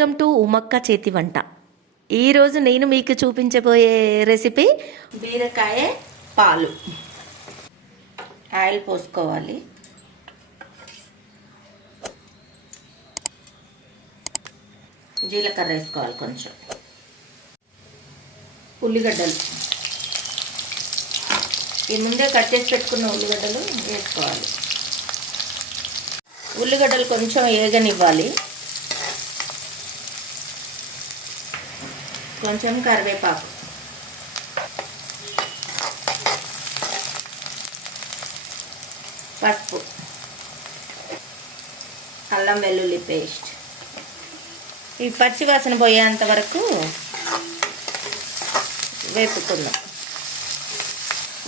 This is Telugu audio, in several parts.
వెల్కమ్ టు ఉమక్క చేతి వంట. ఈరోజు నేను మీకు చూపించబోయే రెసిపీ బీరకాయ పాలు. ఆయిల్ పోసుకోవాలి. జీలకర్ర వేసుకోవాలి, కొంచెం ఉల్లిగడ్డలు ఈ ముందే కట్ చేసి పెట్టుకున్న ఉల్లిగడ్డలు వేసుకోవాలి. ఉల్లిగడ్డలు కొంచెం ఏగనివ్వాలి. కొంచెం కరివేపాకు, పసుపు, అల్లం వెల్లుల్లి పేస్ట్. ఈ పచ్చి వాసన పోయేంత వరకు వేపుకుందాం.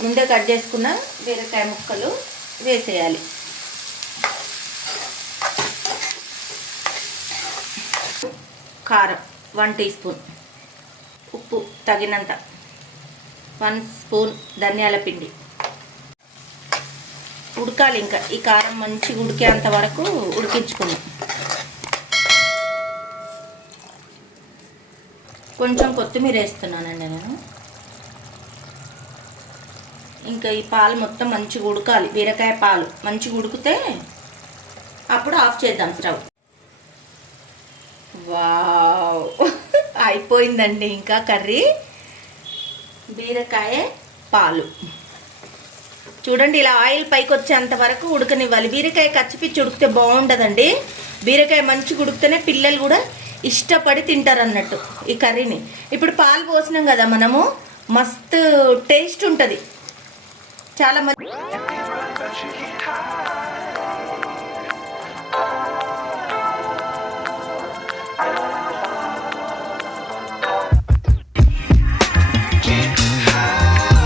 ముందే కట్ చేసుకున్న బీరకాయ ముక్కలు వేసేయాలి. కారం 1 టీ స్పూన్, ఉప్పు తగినంత, 1 స్పూన్ ధనియాల పిండి. ఉడకాలి. ఇంకా ఈ కారం మంచిగా ఉడికేంత వరకు ఉడికించుకుందాం. కొంచెం కొత్తిమీర వేస్తున్నానండి నేను. ఇంకా ఈ పాలు మొత్తం మంచిగా ఉడకాలి. బీరకాయ పాలు మంచిగా ఉడికితే అప్పుడు ఆఫ్ చేద్దాం స్టవ్. వావ్, అయిపోయిందండి ఇంకా కర్రీ. బీరకాయ పాలు చూడండి, ఇలా ఆయిల్ పైకి వచ్చేంత వరకు ఉడకనివ్వాలి. బీరకాయ కచ్చిపిచ్చి ఉడికితే బాగుండదండి. బీరకాయ మంచిగా ఉడికితేనే పిల్లలు కూడా ఇష్టపడి తింటారు అన్నట్టు ఈ కర్రీని. ఇప్పుడు పాలు పోసినాం కదా మనము, మస్తు టేస్ట్ ఉంటుంది. చాలా మంది